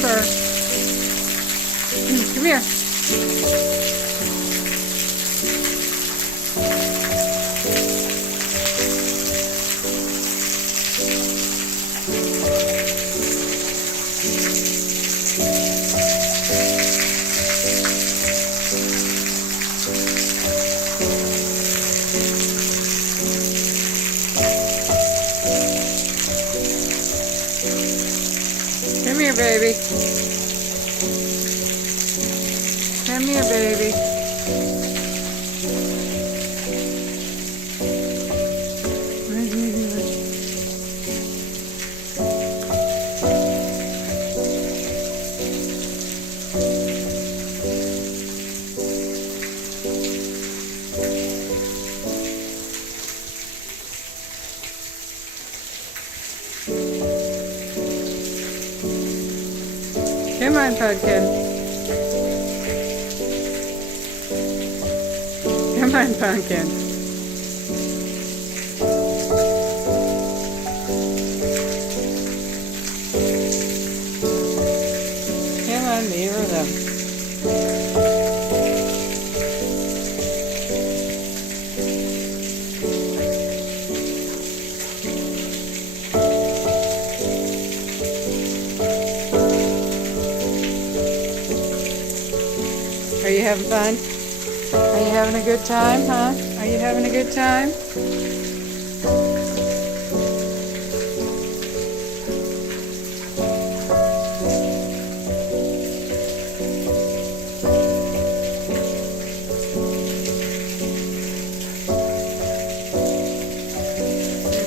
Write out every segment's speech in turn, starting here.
jumper. Come here. Come here, baby. Come here, baby. Come on, Pumpkin. Come on, Pumpkin. Come on, mirror them. Are you having fun? Are you having a good time, huh? Are you having a good time? Oh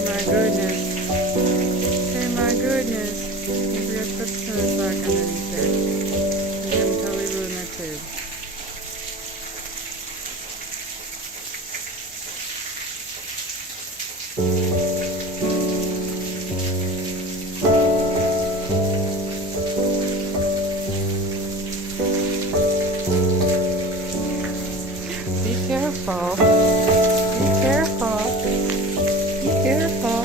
my goodness. Oh my goodness. We have to put the snooze back underneath there. We haven't totally ruined that tube. Be careful. Be careful. Be careful.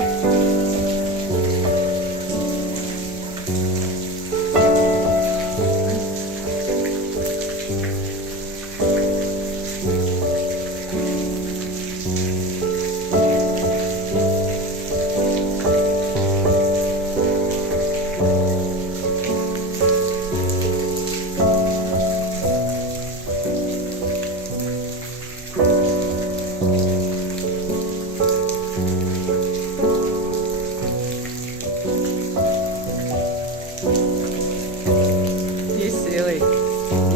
You silly.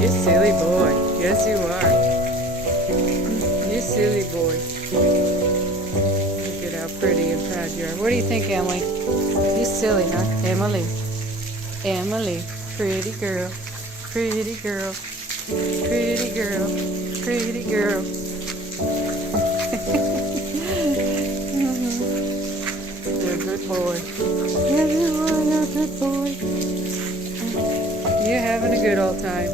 You silly boy. Yes, you are. You silly boy. Look at how pretty and proud you are. What do you think, Emily? You silly, huh? Emily. Emily. Pretty girl. Pretty girl. Pretty girl. Pretty girl. You're a good boy. Yes, you are. You're a good boy. You're having a good old time.